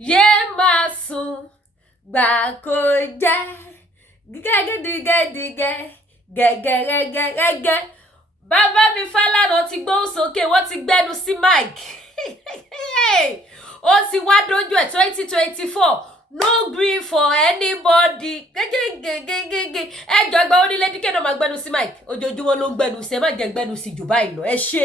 Ye masun gbà kó jẹ́ gẹ́gẹ́dígẹ́dígẹ́. Bàbá mi Falana ti gbóhùn sókè, wọ́n ti gbẹ́nu sí mic. Ó ti wá dójú ẹ̀ 2024. No green for anybody. Ẹjọ́ ẹgbẹ́ onílé díkẹ́ náà máa gbẹ́nu sí mic. Ojoojúmọ́ ló ń gbẹ́nu sí, ẹ má jẹ́ gbẹ́nu sí jù báyìí lọ. Ẹ ṣé.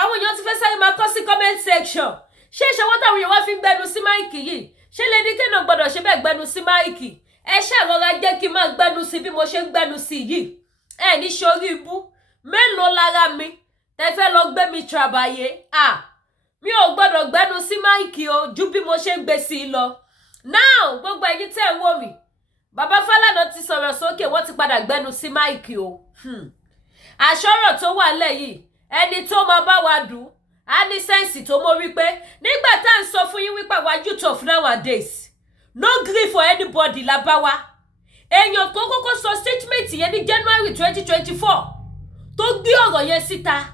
Àwọn èèyàn ti fẹ́ sáré máa kọ sí comment section. Ṣé ìṣọwọ́ táwọn èèyàn wá fi gbẹ́nu sí mic yìí? Ṣé lady díkẹ́ náà gbọ́dọ̀ ṣe bẹ́ẹ̀ gbẹ́nu sí mic? Ẹ ṣàrọra jẹ́ kí n máa gbẹ́nu sí bí mo ṣe ń gbẹ́nu sí yìí. Ẹ ní sórí ibú. Mélòó lára mi tẹ́ fẹ́ lọ gbé mi travailler? Mi ò gbọ́dọ̀ gbẹ́nu sí mic o ju bí mo ṣe ń gbé sí lọ. Now, gbogbo ẹ̀yin tẹ́ ń wò mí. Bàbá Falana ti sọ̀rọ̀ sókè, wọ́n ti padà gbẹ́nu sí mic o. Àṣọ́rọ̀ tó wà lẹ́yìn, ẹni tó máa bá wa dùn, á ní sẹ́ǹsì tó mọ̀ wípé nígbà tá à ń sọ fún yín wípé àwa youth of nowadays, no gree for anybody la bá wa. Èèyàn tó kọ́kọ́ sọ statement yẹn ní January 2024 tó gbé ọ̀rọ̀ yẹn síta,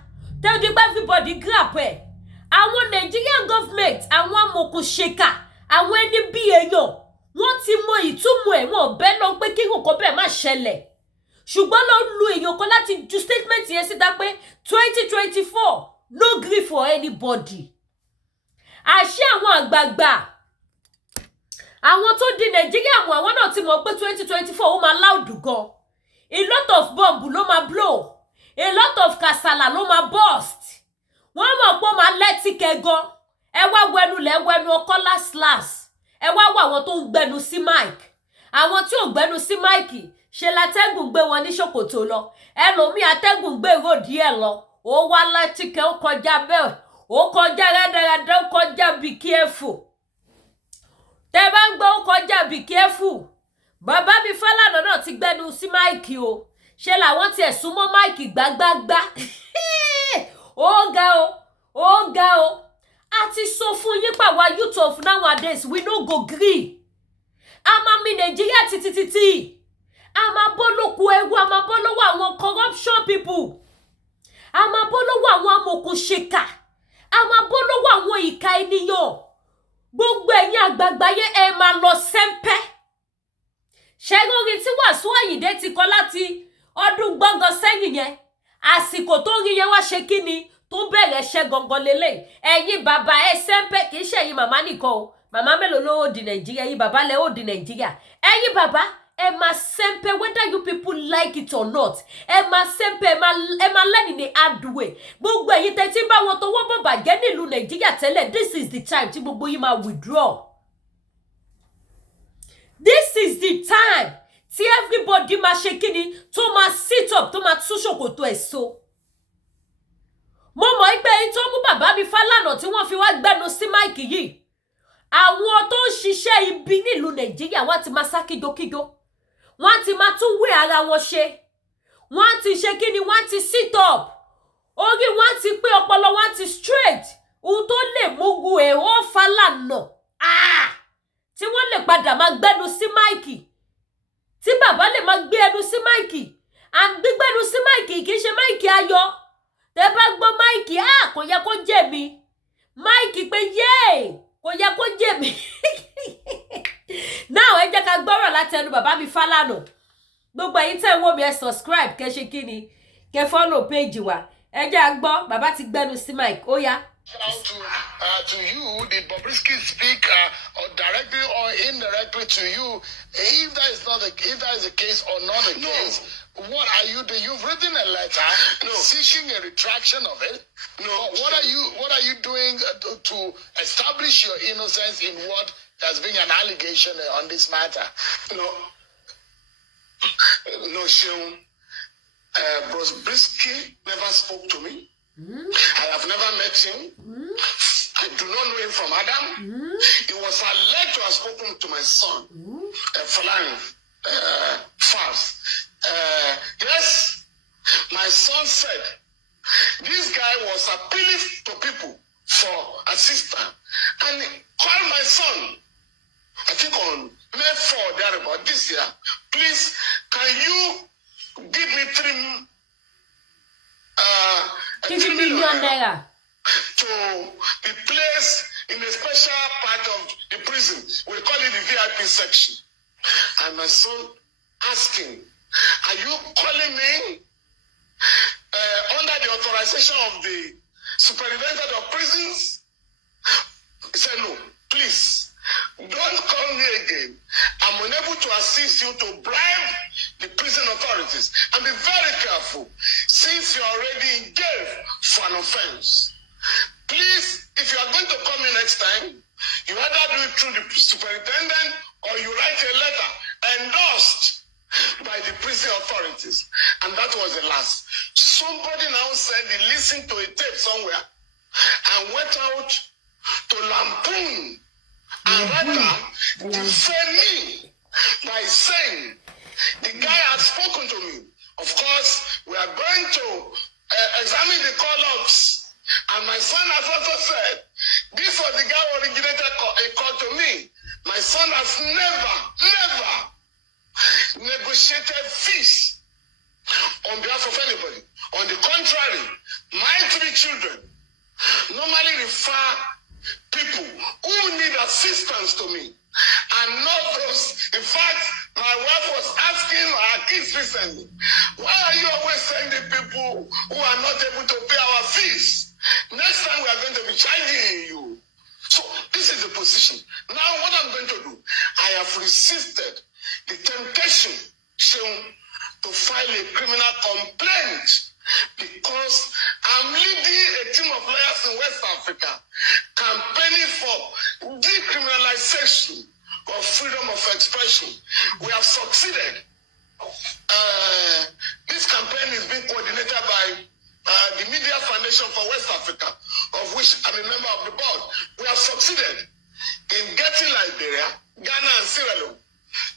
tẹ́ ó di pé everybody grab ẹ̀. Àwọn Nigerian government, àwọn amòkùnṣèkà, àwọn ẹni bí èèyàn, wọ́n ti mọ ìtumọ̀ ẹ̀, wọ́n bẹ́ lọ pé kí nǹkan bẹ́ẹ̀ má ṣẹlẹ̀. Ṣùgbọ́n ló lu èèyàn kan láti ju statement yẹn síta pé 2024 no gree for anybody. Àṣé àwọn àgbààgbà, àwọn tó di Nàìjíríà mú, àwọn náà ti mọ̀ pé 2024 ó máa loud gan. A lot of bomb ló máa blow, a lot of kasala ló máa burst. Wọ́n mọ̀ pé ó máa lẹ́tìkẹ́ gan. Ẹ wá wẹnu lẹ́wẹnu ọkọ́ last. Ẹ wá wọ àwọn tó ń gbẹnu sí mic. Àwọn tí ò gbẹnu sí mic ṣe látẹ́gùn gbé wọn ní ṣòkòtò lọ. Ẹlòmíì atẹ́gùn gbé èrò díẹ̀ lọ. Ó wá lẹ́tìkẹ́, ó kọjá bẹ́ẹ̀. Ó kọjá rádaràdá, ó kọjá be careful. Tẹ́ bá ń gbọ́ ó kọjá be careful. Bàbá mi Falana náà ti gbẹnu sí mic o. Ṣé làwọn tiẹ̀ súnmọ́ mic gbágbágbá. Ó ga o. A ti sọ fún yín pa wa youth of nowadays, we no go gree. A máa mi Nàìjíríà títí. A máa bọ́ lóko ẹrú, a máa bọ́ lọ́wọ́ àwọn corruption people. A máa bọ́ lọ́wọ́ àwọn amòkùnṣèkà. A máa bọ́ lọ́wọ́ àwọn ìka ènìyàn. Gbogbo ẹ̀yin àgbààgbà yẹn ẹ máa lọ sẹ́ńpẹ́. Ṣẹ́gun orin tí Wàsíù Àyìndé ti kọ láti ọdún gbọ́ngàn sẹ́yìn yẹn. Àsìkò tó rí yẹn wá ṣe kí ni? Tó bẹ̀rẹ̀ ṣẹ́ gangan lélẹ̀. Ẹ̀yin bàbá ẹ sẹ́ńpẹ́, kì í ṣe ẹ̀yin màmá nìkan o. Màmá mélòó ló ó di Nàìjíríà? Ẹ̀yin bàbá lẹ ó di Nàìjíríà. Ẹ̀yin bàbá ẹ máa sẹ́ńpẹ́ whether you people like it or not. Ẹ máa sẹ́ńpẹ́, ẹ máa lẹ́ni ní hard way. Gbogbo ẹ̀yin tẹ́ tí ń bá wọn tó wọ́n bọ̀ bàjẹ́ nílùú Nàìjíríà tẹ́lẹ̀, this is the time tí gbogbo yín máa withdraw. This is the time tí everybody máa ṣe kí ni? Tó máa sit up, tó máa tú ṣòkòtò ẹ̀ so. Mo mọ̀ pé èyí tó mú bàbá mi Falana tí wọ́n fi wá gbẹ́nu sí mic yìí. Àwọn tó ń ṣiṣẹ́ ibi nílùú Nàìjíríà wọ́n ti máa sá kíjokíjo. Wọ́n ti máa tún wé ara wọn ṣe. Wọ́n ti ṣe kí ni? Wọ́n ti sit up. Orí wọ́n ti pé, ọpọlọ wọ́n ti straight. Ohun tó lè mú èrò Falana. Tí wọ́n lè padà máa gbẹ́nu sí mic. Tí bàbá lè máa gbé ẹnu sí mic. And gbígbẹ́nu sí mic kì í ṣe mic ayọ̀. Tẹ́ bá gbọ́ máìkì, kò yẹ kó jẹ́ mi. Máìkì pé yéè, kò yẹ kó jẹ́ mi. Now ẹ jẹ́ ká gbọ́rọ̀ láti ẹnu bàbá mi Falana. Gbogbo ẹ̀yin tẹ́ wò mí ẹ subscribe, kẹ́ ṣe kí ni? Kẹ́ follow page wa. Ẹ jẹ́ á gbọ́, bàbá ti gbẹ́nu sí mic. Ó yá. To you, did Bobrisky speak or directly or indirectly to you? If that is the case or not the case, what are you doing? You've written a letter seeking a retraction of it. What are you doing to establish your innocence in what has been an allegation on this matter? No, Sean. Bobrisky never spoke to me. I have never met him. I do not know him from Adam. He was alleged to have spoken to my son, Falana, first. Yes, my son said this guy was appealing to people for assistance, and he called my son, I think on May 4 there about this year. Please, can you give me 3 million naira to be placed in a special part of the prison. We call it the VIP section. And my son asking, are you calling me under the authorization of the superintendent of prisons? He said, no, please, don't call me again. I'm unable to assist you to bribe the prison authorities. And be very careful, since you're already in jail for an offense. Please, if you are going to call me next time, you either do it through the superintendent or you write a letter endorsed by the prison authorities. And that was the last. Somebody now said he listened to a tape somewhere and went out to lampoon and rather defend me by saying the guy had spoken to me. Of course, we are going to examine the call logs. And my son has also said, this was the guy who originated a call to me. My son has never negotiated fees on behalf of anybody. On the contrary, my 3 children normally refer people who need assistance to me and not those. In fact, my wife was asking our kids recently, why are you always sending people who are not able to pay our fees? Next time we are going to be charging you. So this is the position. Now what I'm going to do, I have resisted the temptation shown to file a criminal complaint because I'm leading a team of lawyers in West Africa campaigning for decriminalization of freedom of expression. We have succeeded. This campaign is being coordinated by the Media Foundation for West Africa, of which I'm a member of the board. We have succeeded in getting Liberia, Ghana, and Sierra Leone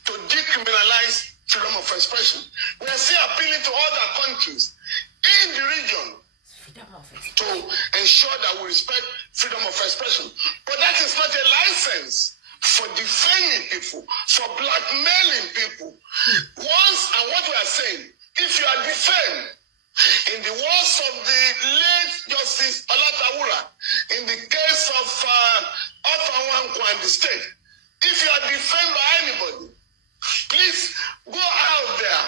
to decriminalize freedom of expression. We are still appealing to other countries in the region to ensure that we respect freedom of expression. But that is not a license for defaming people, for blackmailing people. Once, and what we are saying, if you are defamed, in the words of the late Justice Olatawura, in the case of Otawanko and the state, if you are defamed by anybody, please go out there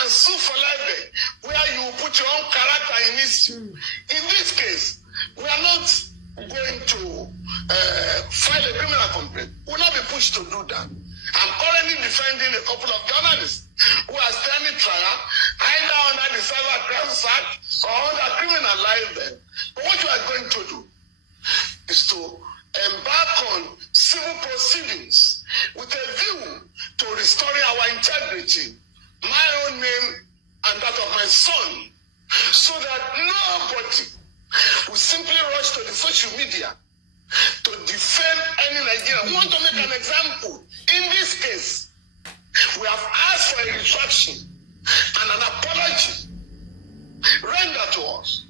and sue for libel, where you put your own character in issue. In this case, we are not going to file a criminal complaint. We will not be pushed to do that. I'm currently defending a couple of journalists who are standing trial either under the Cyber Crimes Act or under criminal libel. But what we are going to do is to embark on civil proceedings with a view to restoring our integrity, my own name and that of my son, so that nobody will simply rush to the social media to defend any Nigerian. We want to make an example. In this case, we have asked for a retraction and an apology rendered to us.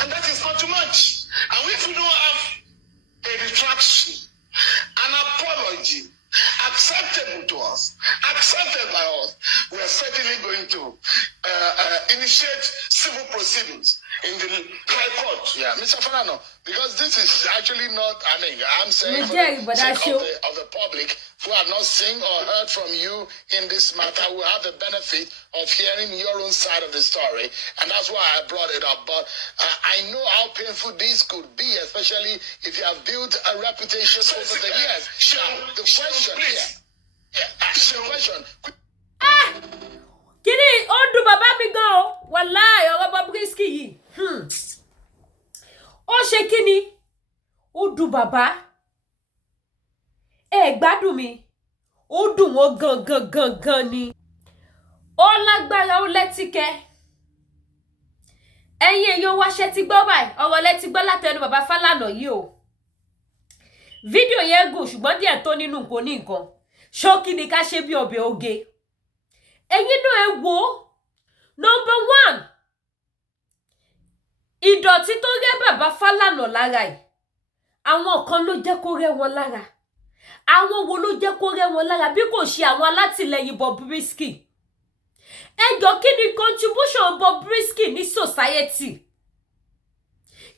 And that is not too much. And if we don't have a retraction, an apology acceptable to us, accepted by us, we are certainly going to initiate civil proceedings in the High Court. Yeah, Mr. Falana, because this is actually not, I'm saying for the sake of the public who have not seen or heard from you in this matter, will have the benefit of hearing your own side of the story. And that's why I brought it up. But I know how painful this could be, especially if you have built a reputation over the years. Now, the question here. The question. Kini ó dùn bàbá mi gan o. Wàláhì ọ̀rọ̀ Bobrisky yìí. Ó ṣe kíni? Ó dùn bàbá. Ẹ gbádùn mi. Ó dùn wọ́n gan ni. Ó lágbára ó lẹ́tíkẹ́. Ẹ̀yin èèyàn wa ṣe ti gbọ́ báyìí. Ọ̀rọ̀ lẹ ti gbọ́ látẹnu Bàbá Falana yìí o. Fídíò yẹn gùn ṣùgbọ́n díẹ̀ tó nínú nǹkan ní nǹkan. Ṣókí ni ká ṣe bí ọbẹ̀ oge. Ẹ̀yin náà ẹ wò. Number 1. Ìdọ̀tí tó rẹ́ Bàbá Falana lára ẹ̀. Àwọn kan ló jẹ́ kó rẹ́ wọn lára. Àwọn wo ló jẹ́ kó rẹ́ wọn lára bí kò ṣe àwọn alátìlẹyìn Bobrisky. Ẹ jọ̀ọ́ kí ni contribution Bobrisky ní society?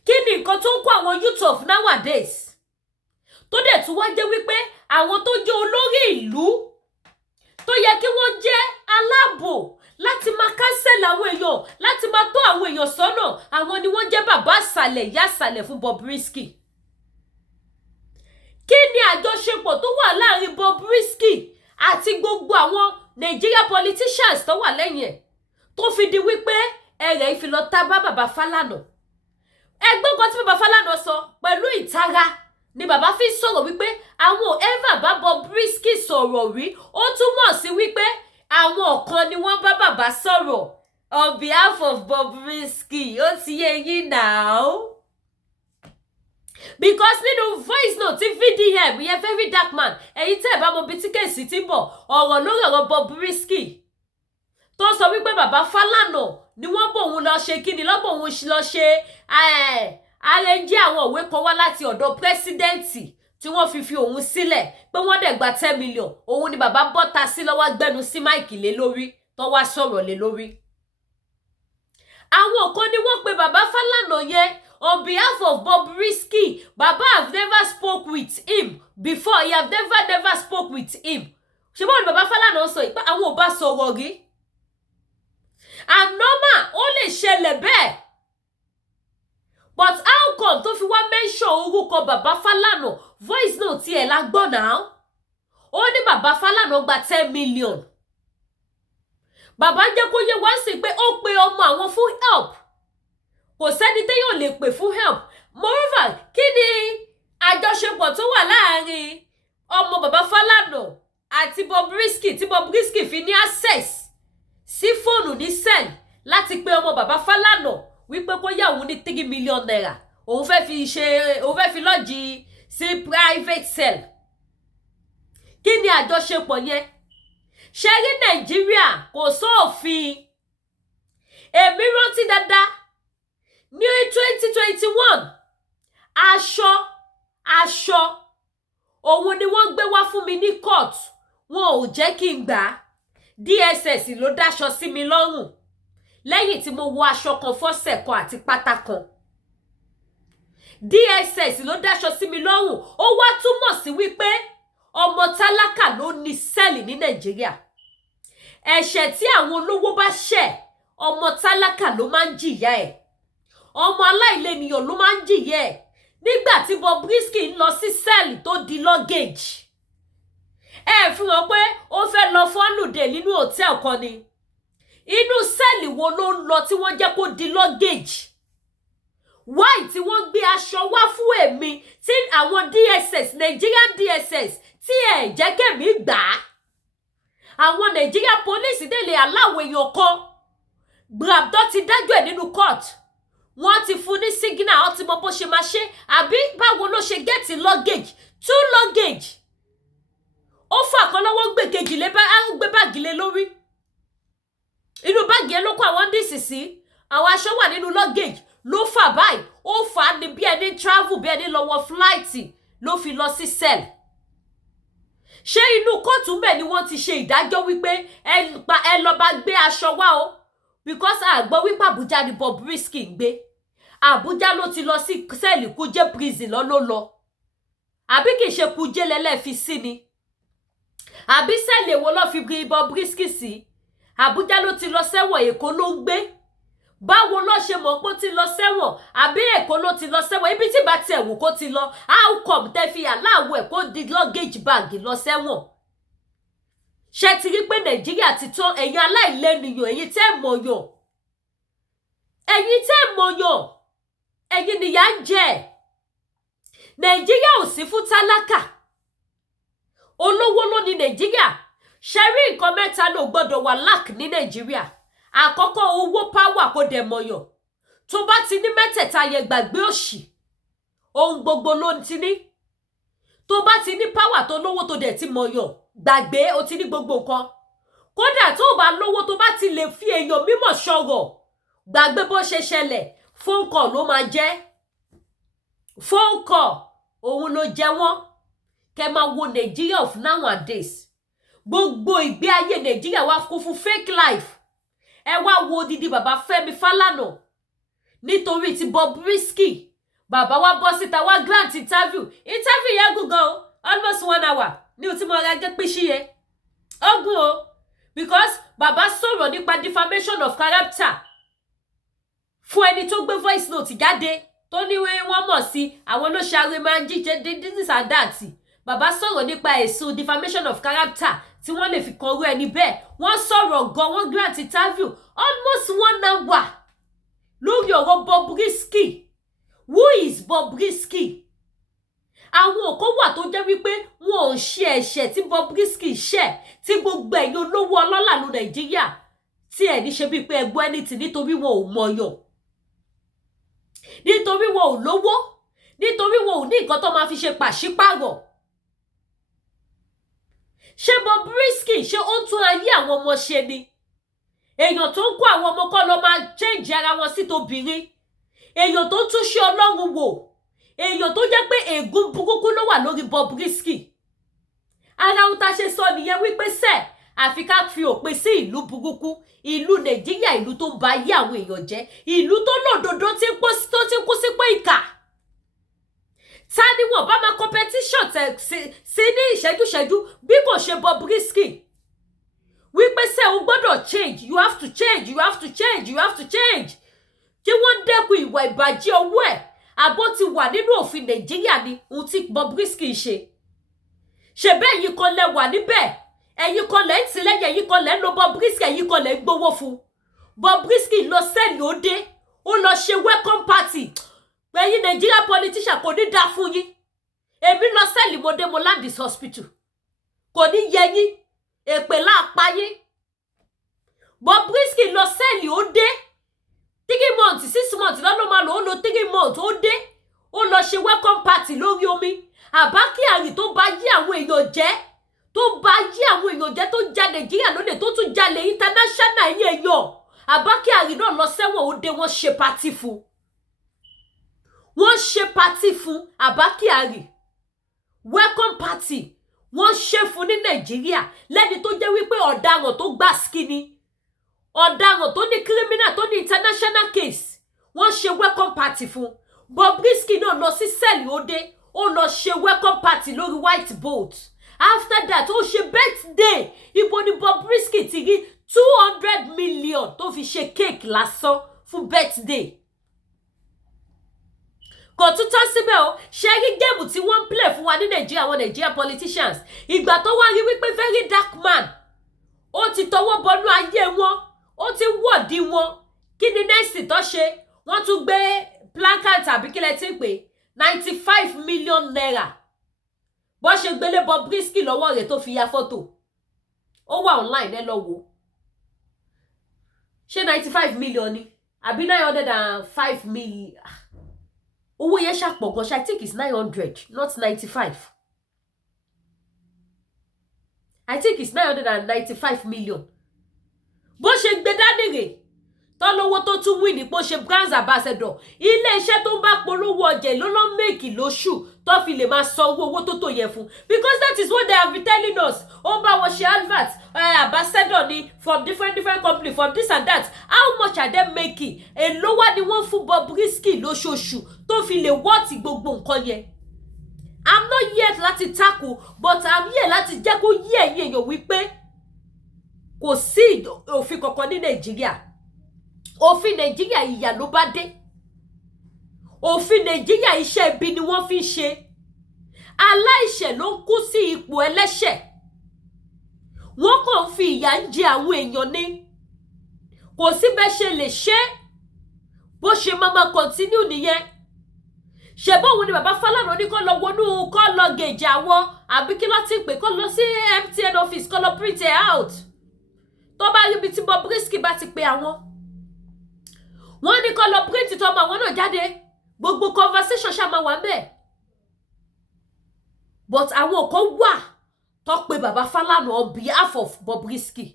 Kí ni nǹkan tó ń kó àwọn youth of nowadays? dẹ̀ tún wá jẹ́ wípé àwọn tó jẹ́ olórí ìlú tó yẹ kí wọ́n jẹ́ aláàbò láti máa kánsẹ́lì àwọn èèyàn láti máa tọ́ àwọn èèyàn sọ́nà àwọn ni wọ́n jẹ́ bàbá àsàlẹ̀ ìyá àsàlẹ̀ fún Bobrisky. Kí ni àjọṣepọ̀ tó wà láàrin Bobrisky àti gbogbo àwọn Nigeria politicians tó wà lẹ́yìn ẹ̀ tó fi di wípé ẹ̀rẹ̀ ìfilọ̀ ta bá Bàbá Falana? Ẹgbẹ́ kan tí Bàbá Falana sọ pẹ̀lú ìtara ni bàbá fi sọ̀rọ̀ wípé àwọn ever bá Bobrisky sọ̀rọ̀ rí, ó túmọ̀ sí wípé àwọn kan ni wọ́n bá bàbá sọ̀rọ̀ on behalf of Bobrisky. Ó ti yé yín now. Because nínú voice note tí VDM yẹn very dark man ẹ̀yin tẹ́ ẹ̀ bá mọ bí tí kèsì ti bọ̀ ọ̀rọ̀ lórí ọ̀rọ̀ Bobrisky tó sọ wípé Bàbá Falana ni wọ́n bòun lọ ṣe kíni lọ́bọ̀ òun lọ ṣe arẹ́njẹ́ àwọn òwe kan wá láti ọ̀dọ̀ pírẹ́sídẹ́ǹtì tí wọ́n fi òun sílẹ̀ pé wọ́n dẹ̀ gba 10 million òun ni bàbá bọ́ta sí lọ́wọ́ gbẹ́nu sí máìkì lé lórí tó wá sọ̀rọ̀ lé lórí. Àwọn kan ni wọ́n pe Bàbá Falana yẹn on behalf of Bobrisky. Baba have never spoke with him before. He have never spoke with him. Ṣé báwo ni Bàbá Falana sọ ìpá àwọn ò bá sọ̀rọ̀ rí? And normal ó lè ṣẹlẹ̀ bẹ́ẹ̀. But how come tó fi wá mention orúkọ Bàbá Falana? Voice note ẹ̀ la gbọ́ náà. Ó ní Bàbá Falana gba 10 million. Bàbá jẹ́ kó yé wá sí pé ó pe ọmọ àwọn fún help. Kò sẹ́ni téèyàn lè pè fún help. Moreover, kí ni àjọṣepọ̀ tó wà láàrin ọmọ Bàbá Falana àti Bobrisky tí Bobrisky fi ní access sí fóònù ní cell láti pe ọmọ Bàbá Falana wípé kó yá òun ní 3 million naira. Òun fẹ́ fi lọ́jì sí private cell. Kí ni àjọṣepọ̀ yẹn? Ṣé rí Nàìjíríà kò sófin? Èmi rántí dáadáa ní 2021 aṣọ òun ni wọ́n gbé wá fún mi ní court. Wọn ò jẹ́ kí n gbà. DSS ló dáṣọ sí mi lọ́rùn lẹ́yìn tí mo wọ aṣọ kan fọ́sẹ̀ kan àti pátá kan. DSS ló dáṣọ sí mi lọ́rùn. Ó wá túmọ̀ sí wípé ọmọ tálákà ló ní sẹ́ẹ̀lì ní Nàìjíríà. Ẹ̀ṣẹ̀ tí àwọn olówó bá ṣẹ̀ ọmọ tálákà ló máa ń jìyà ẹ̀. Ọmọ aláìlẹ́nìyàn ló máa ń jìyà ẹ̀. Nígbà tí Bobrisky ń lọ sí sẹ́ẹ̀lì tó di luggage. Ẹ fi hàn pé ó fẹ́ lọ fọ́lùdé nínú hòtẹ́ẹ̀lì kan ni. Inú sẹ́ẹ̀lì wo ló ń lọ tí wọ́n jẹ́ kó di luggage? Why tí wọ́n gbé aṣọ wá fún èmi tí àwọn DSS, Nigerian DSS tí ẹ̀ jẹ́ kẹ́mi gbà á? Àwọn Nigerian police dé lè aláwọ̀ èèyàn kan. Gbàgbọ́ ti dájọ́ ẹ̀ nínú court. Wọ́n ti fún ní signal, ó ti mọ bó ṣe máa ṣe. Àbí báwo ló ṣe gẹ́ẹ̀tì luggage? 2 luggage. Ó fà kan lọ́wọ́ gbé kejì lé gbé báàgì lé lórí. Inú báàgì ẹ ló kó àwọn díìsì sí. Àwọn aṣọ wà nínú luggage. Ló fà báyìí. Ó fà á ní bí ẹni travel bí ẹni lọ́wọ́ flight ló fi lọ sí cell. Ṣé inú kóòtù ńbẹ̀ ni wọ́n ti ṣe ìdájọ́ wípé ẹ lọ bá gbé aṣọ wá o? Because àgbọ̀ wípé Abuja ni Bobrisky ń gbé. Abuja ló ti lọ sí sẹ́ẹ̀lì Kuje prison ló lọ. Àbí kìí ṣe Kuje lẹ́lẹ́ fi sí ni? Àbí sẹ́ẹ̀lì èwo ló fi gbé Bobrisky sí? Abuja ló ti lọ sẹ́wọ̀n, Èkó ló ń gbé. Báwo ló ṣe mọ̀ pé ó ti lọ sẹ́wọ̀n? Àbí Èkó ló ti lọ sẹ́wọ̀n? Ibi tí bá tiẹ̀ wù kó ti lọ. How come tẹ́ fi aláwọ̀ ẹ̀ kó di luggage bag lọ sẹ́wọ̀n? Ṣé ti rí pé Nàìjíríà ti tán ẹ̀yin aláìlẹ́nìyàn, ẹ̀yin tẹ́ mọ̀yàn. Ẹ̀yin tẹ́ mọ̀yàn. Ẹ̀yin nìyà ń jẹ. Nàìjíríà ò sí fún tálákà. Olówó ló ní Nàìjíríà. Ṣé rí nǹkan mẹ́ta ló gbọ́dọ̀ wà lack ní Nàìjíríà? Àkọ́kọ́ owó power kò dẹ̀ mọ̀yàn. Tó bá ti ní mẹ́tẹ̀ẹ̀ta yẹn gbàgbé òṣì. Ohun gbogbo ló ti ní. Tó bá ti ní power tó lówó tó dẹ̀ ti mọ̀yàn. Gbàgbé o ti ní gbogbo nǹkan. Kódà tó bá lówó tó bá ti lè fi èèyàn mímọ̀ sọ̀rọ̀. Gbàgbé bó ṣe ṣẹlẹ̀. Phone call ló máa jẹ́. Phone call òun ló jẹ wọ́n. Kẹ́ máa wo Nigeria of nowadays. Gbogbo ìgbé ayé Nigeria wá kún fún fake life. Ẹ wá wo odidi bàbá Fẹ́mi Falana. Nítorí ti Bobrisky. Bàbá wa bọ́ síta wá grant interview. Interview yẹn gùn gan o. 1 hour ní o tí mo ra gẹ́ pé ṣí yẹ ogun o because bàbá sọ̀rọ̀ nípa defamation of character fún ẹni tó gbé voice note jáde tó ní wọ́n mọ̀ sí àwọn ló ṣàrẹ máa ń jíjẹ this and that bàbá sọ̀rọ̀ nípa ẹ̀sùn defamation of character tí wọ́n lè fi kan orú ẹni bẹ́ẹ̀ wọ́n sọ̀rọ̀ gan wọ́n grant interview almost 1 hour lórí ọ̀rọ̀ Bobrisky. Who is Bobrisky? Àwọn òkó wà tó jẹ́ wípé wọn ò ṣe ẹ̀ṣẹ̀ tí Bobrisky ṣẹ̀ tí gbogbo ẹ̀yin olówó ọlọ́lá ní Nàìjíríà tí ẹ̀ ní ṣe bí pé ẹgbọ́ ẹni tì nítorí wọn ò mọ̀yàn, nítorí wọn ò lówó, nítorí wọn ò ní nǹkan tó máa fi ṣe pàṣípàrọ̀. Ṣé Bobrisky ṣé ó ń tún ayé àwọn ọmọ ṣe ni? Èèyàn tó ń kó àwọn ọmọ kọ́ lọ máa change ara wọn sí tobìnrin, èèyàn tó ń tún ṣe Ọlọ́run wò, èèyàn tó jẹ́ pé ègún burúkú ló wà lórí Bobrisky. Ara ohun tá ṣe sọ nìyẹn wípé sẹ́ àfi ká fi òpin sí ìlú burúkú, ìlú Nàìjíríà, ìlú tó ń ba ayé àwọn èèyàn jẹ́, ìlú tó lòdòdó tí ń kú sí pé ìkà. Ta ni wọ́n bá máa competition sí ní ìṣẹ́jú bí kò ṣe Bobrisky? Wípé sẹ́ o gbọ́dọ̀ change, you have to change, you have to change, you have to change. Kí wọ́n dẹ́kun ìwà ìbàjẹ́ owó ẹ̀, àbó ti wà nínú òfin Nàìjíríà ni ohun tí Bobrisky ṣe. Ṣé bẹ́ẹ̀ ẹ̀yin kan lẹ wà níbẹ̀, ẹ̀yin kan lẹ ń tìlẹ́yìn, ẹ̀yin kan lẹ ń lo Bobrisky, ẹ̀yin kan lẹ ń gbowó fún. Bobrisky lọ sẹ́ẹ̀lì ó dé, ó lọ ṣe welcome party. Ẹ̀yin Nigeria politician kò ní dá fún yín. Èmi lọ sẹ́ẹ̀lì mo dé mo land this hospital. Kò ní yẹ yín, èpè láàpá yín. Bobrisky lọ sẹ́ẹ̀lì ó dé. 3 months 6 months lọ́nà máa lò ó lo 3 months ó dé ó lọ ṣe welcome party lórí omi. Àbá Kyari tó bá yí àwọn èèyàn jẹ́, tó bá yí àwọn èèyàn jẹ́, tó ja Nàìjíríà lóde, tó tún jalè international yín èèyàn. Àbá Kyari náà lọ sẹ́wọ̀n ó dé wọ́n ṣe party fún. Wọ́n ṣe party fún Àbá Kyari. Welcome party wọ́n ṣe fún ní Nàìjíríà lẹ́ni tó jẹ́ wípé ọ̀daràn tó gbà skini, ọ̀daràn tó ní criminal tó ní international case, wọ́n ṣe welcome party fún. Bobrisky náà lọ sí sẹ́ẹ̀lì ó dé ó lọ ṣe welcome party lórí white boat. After that ó ṣe birthday. Ibo ni Bobrisky ti rí 200 million tó fi ṣe cake lásán fún birthday? Kò tún tán síbẹ̀ o, ṣe rí géèmù tí wọ́n ń play fún wa ní Nàìjíríà, àwọn Nigeria politicians. Ìgbà tó wá rí wípé very dark man ó ti tọwọ́ bọnú ayé wọn, ó ti wọ̀dí wọn. Kí ni next tó ṣe? Wọ́n tún gbé placard tàbí kí lẹ ti ń pè 95 million naira. Bó ṣe gbélé Bobrisky lọ́wọ́ rẹ̀ tó fi ya fọ́tò. Ó wà online ẹ lọ wò. Ṣé 95 million ni? Àbí 905 million? Owó yẹn ṣàpọ̀ gan, I think it's 900, not 95. I think it's 995 million. Bó ṣe gbé dání rè, tó lówó tó tún wí ní bó ṣe brand ambassador. Ilé iṣẹ́ tó ń bá polówó ọjà ló lọ make lóṣù tó fi lè máa san owó tó yẹ fún. Because that is what they have been telling us. Ó ń bá wọn ṣe advert, ambassador ni from different company, from this and that. How much are they making? Èló wá ni wọ́n fún Bobrisky lóṣooṣù tó fi lè wọ́ọ̀tì gbogbo nǹkan yẹn. I'm not here láti tackle, but I'm here láti jẹ́ kó yé ẹ̀yin èèyàn wípé kò sí òfin kankan ní Nàìjíríà. Òfin Nàìjíríà ìyà ló bá dé. Òfin Nàìjíríà iṣẹ́ ibi ni wọ́n fi ń ṣe. Aláìṣẹ̀ ló ń kú sí ipò ẹlẹ́ṣẹ̀. Wọ́n kàn fi ìyà ń jẹ àwọn èèyàn ní. Kò sí bẹ́ẹ̀ ṣe lè ṣe. Bó ṣe máa continue nìyẹn. Ṣé bóun ni Bàbá Falana ní kó lọ wọnú kó lọ gèjì àwọn àbí kí ló ti pè kó lọ sí MTN office kó lọ print it out. Tó bá rí ibi tí Bobrisky bá ti pè àwọn. Wọ́n ní kó lọ print tó ọmọ àwọn náà jáde. Gbogbo conversation ṣá máa wà ńbẹ̀. But àwọn kan wà tó pè Bàbá Falana on behalf of Bobrisky.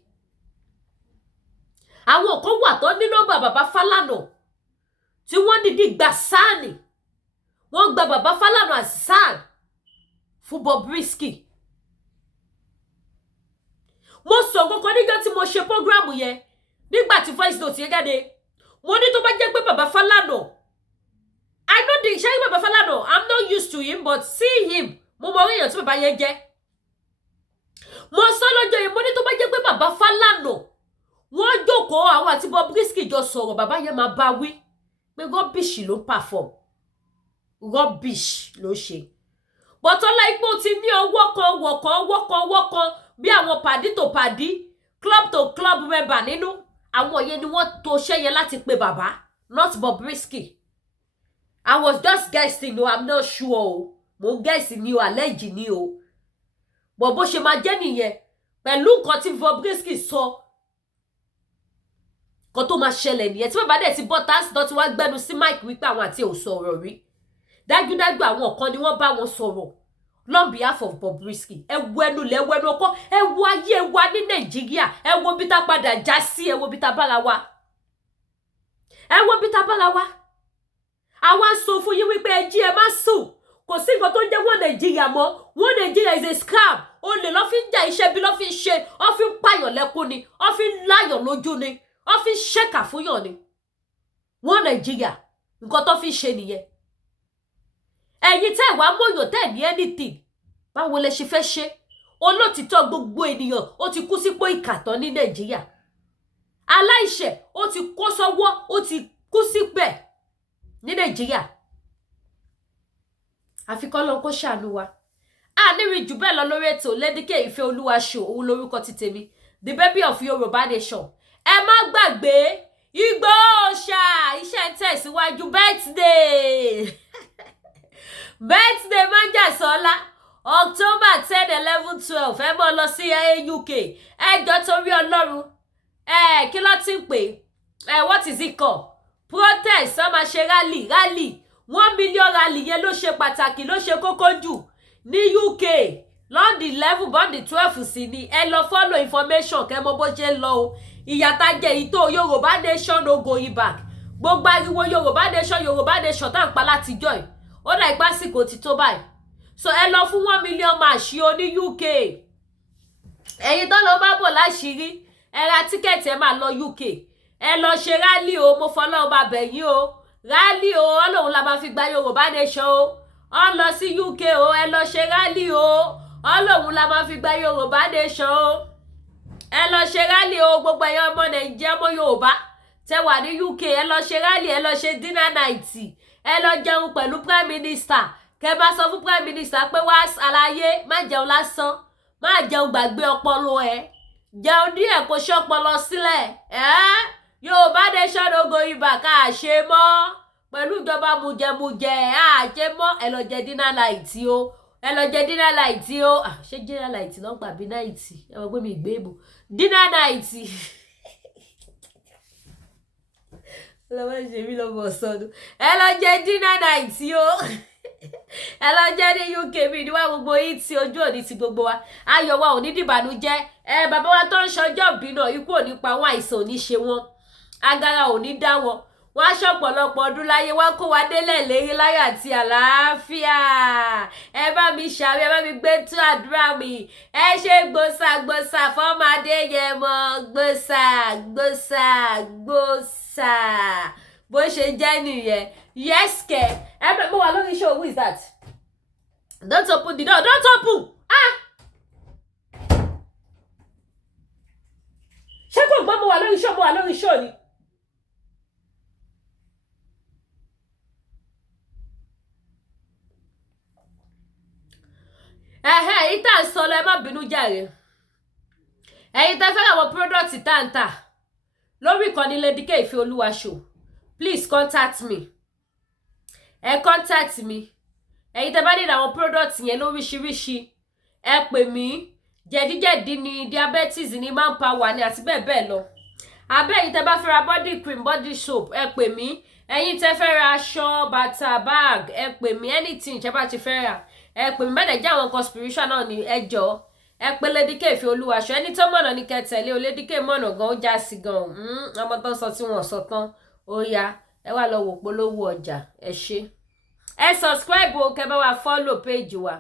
Àwọn kan wà tó ní nọ́mbà Bàbá Falana tí wọ́n dìdí gba sáànì. Wọ́n gba Bàbá Falana as sáàn fún Bobrisky. Mo sọ kọ́kọ́ nígbà tí mo ṣe program yẹn, nígbà tí voice note yẹn jáde. Mo ní tó bá jẹ́ pé Bàbá Falana, I know the Bàbá Falana, I'm not used to him, but see him mo mọ orí èèyàn tí bàbá yẹn jẹ́. Mo sọ lọ́jọ́ yìí mo ní tó bá jẹ́ pé Bàbá Falana wọ́n jókòó àwọn àti Bobrisky jọ sọ̀rọ̀ bàbá yẹn máa bá wí pé rubbish ló perform, rubbish ló ṣe. Bọ́tọ́lá ipò ti ní ọwọ́ kan bí àwọn pàdí tó pàdí, club to club member nínú. Àwọn yẹn ni wọ́n tó ṣẹ́ yẹn láti pe bàbá, not Bobrisky. I was just guessing, no, I'm not sure o. Mo guessing ni o, allege ni o. But bó ṣe máa jẹ́ nìyẹn pẹ̀lú nǹkan tí Bobrisky sọ. Kò tó máa ṣẹlẹ̀ nìyẹn tí bàbá dẹ̀ ti bọ́ táàsì tó ti wá gbẹ́nu sí mic wípé àwọn àti ò sọ̀rọ̀ rí. Dájúdájú àwọn kan ni wọ́n bá wọn sọ̀rọ̀ on behalf of Bobrisky. Ẹ wo ẹnu lẹ wo ẹnu ọkọ, ẹ wo ayé wa ní Nàìjíríà, ẹ wo bí tá padà já sí, ẹ wo bí tá bára wa. Ẹ wo bí tá bára wa. Àwa sọ fún yín wípé ẹ jí ẹ má sùn. Kò sí nǹkan tó jẹ́ wọ́n Nàìjíríà mọ́. Wọ́n Nàìjíríà is a scam. Ó lè lọ fi ń jà iṣẹ́ bí lọ fi ń ṣe, ó fi ń pààyàn lẹ́kún ni, ó fi ń láyàn lójú ni, ó fi ń ṣẹ́kà fúnyàn ni. Wọ́n Nàìjíríà nǹkan tó fi ń ṣe nìyẹn. Ẹ̀yin tẹ́ wá mọ̀yàn tẹ́ ní anything. Báwo lẹ ṣe fẹ́ ṣe? Olótìtọ́ gbogbo ènìyàn ó ti kú sípò ìkàtọ́ ní Nàìjíríà. Aláìṣẹ̀ ó ti kó sọ́wọ́, ó ti kú sípẹ̀ ní Nàìjíríà. Àfi k'Ọlọ́run kó ṣàánú wa. A ní rí jù bẹ́ẹ̀ lọ lórí ètò Lédìkè Ìfẹ́ Olúwa show, òun lórúkọ ti tèmi, the baby of Yorùbá nation. Ẹ má gbàgbé Ìgbòho Òòṣà, iṣẹ́ ń tẹ̀síwájú birthday. Birthday Májàsọ́lá October 10, 11, 12. Ẹ mọ́ lọ sí UK. Ẹ jọ̀ọ́ torí Ọlọ́run. Kí ló ti ń pè? What is it called? Protest, ó máa ṣe rally. 1 million rally yẹn ló ṣe pàtàkì, ló ṣe kókó jù ní UK. Lọ́ndì 11, bọ́ndì 12 sí ni. Ẹ lọ follow information kẹ́ mọ̀ bó ṣe ń lọ o. Ìyàtà jẹ́ ìtò Yorùbá nation no going back. Gbogbo ariwo Yorùbá nation tá ń pa látijọ́ yìí. Ó dà ipá sìkò ti tó báyìí. So ẹ lọ fún 1 million march o ní UK. Ẹ̀yin tó lọ bá bọ̀ láṣìírí, ẹ ra tíkẹ́ẹ̀tì ẹ máa lọ UK. Ẹ lọ ṣe rally o, mo fọlọ́run bá bẹ̀ yín o. Rally o, Ọlọ́run la máa fi gba Yorùbá nation o. Ó lọ sí UK o, ẹ lọ ṣe rally o. Ọlọ́run la máa fi gba Yorùbá nation o. Ẹ lọ ṣe rally o, gbogbo ẹ̀yin ọmọ Nàìjíríà, ọmọ Yorùbá tẹ́ wà ní UK. Ẹ lọ ṣe rally, ẹ lọ ṣe dinner night. Ẹ lọ jẹun pẹ̀lú prime minister. Kẹ́ bá sọ fún prime minister pé wá àlàyé, má jẹun lásán, má jẹun gbàgbé ọpọlọ ẹ. Jẹun díẹ̀ kó ṣe ọpọlọ sílẹ̀. Yorùbá nation no going back, a ṣe mọ́. Pẹ̀lú ìjọba mujẹmujẹ, a ṣe mọ́. Ẹ lọ jẹ dinner night o. Ẹ lọ jẹ dinner night o. Ṣé dinner night ló ń gbà bí night? Ẹ mọ̀ pé mi gbé ìbò. Dinner night. Lọ́wọ́ ṣe mí lọ́wọ́ sọ́dún. Ẹ lọ jẹ dinner night o. Ẹ lọ jẹ ní UK mi ni wá gbogbo yìí tí ojú òní ti gbogbo wa. Ayọ̀ wa ò ní dìbànújẹ́. Bàbá wa tó ń ṣọjọ́ bí náà, ikú ò ní pa wọ́n, àìsàn ò ní ṣe wọ́n. Agara ò ní dá wọn. Wọ́n á ṣọ̀pọ̀lọpọ̀ ọdún láyé, wọ́n kó wa délẹ̀ lérí láyọ̀ àti àlàáfíà. Ẹ bá mi ṣàwí, ẹ bá mi gbé tú àdúrà mi. Ẹ ṣe gbòsà fọ́mọdé yẹn mọ́. Gbòsà. Bó ṣe jẹ́ nìyẹn. Yes, kẹ̀. Ẹ bẹ̀ mo wà lórí show, who is that? Don't open the door. Don't open. Ṣé kò gbọ́ mo wà lórí show ni? Ìta sọ lọ, ẹ má bínú jàre. Ẹ̀yin tẹ́ fẹ́ àwọn product tá ń tà lórí ìkànnì Lédìkè Ìfẹ́ Olúwa show, please contact me. Ẹ contact me. Ẹ̀yin tẹ́ bá ní àwọn product yẹn lóríṣiríṣi, ẹ pè mí. Jẹ̀díjẹ̀dí ni, diabetes ni, manpower ni àti bẹ́ẹ̀ bẹ́ẹ̀ lọ. Ẹ̀yin tẹ́ bá fẹ́ ra body cream, body soap, ẹ pè mí. Ẹ̀yin tẹ́ fẹ́ ra aṣọ, bàtà, bag, ẹ pè mí. Anything tẹ́ bá ti fẹ́ rà, ẹ pè mí. Bẹ́ẹ̀ jẹ́ àwọn kan spiritual náà ni ẹ jọ̀ọ́. Ẹ pè Lédìkè Ìfẹ́ Olúwa show. Ẹni tó mọ̀nà ní kẹ́ tẹ̀lé o. Lédìkè mọ̀nà gan, ó já sí gan. Ọmọ tó ń sọ tí wọ́n sọ tán. Ó yá, ẹ wá lọ wò polówó ọjà. Ẹ ṣé. Ẹ subscribe o, kẹ́ bá wa follow page wa.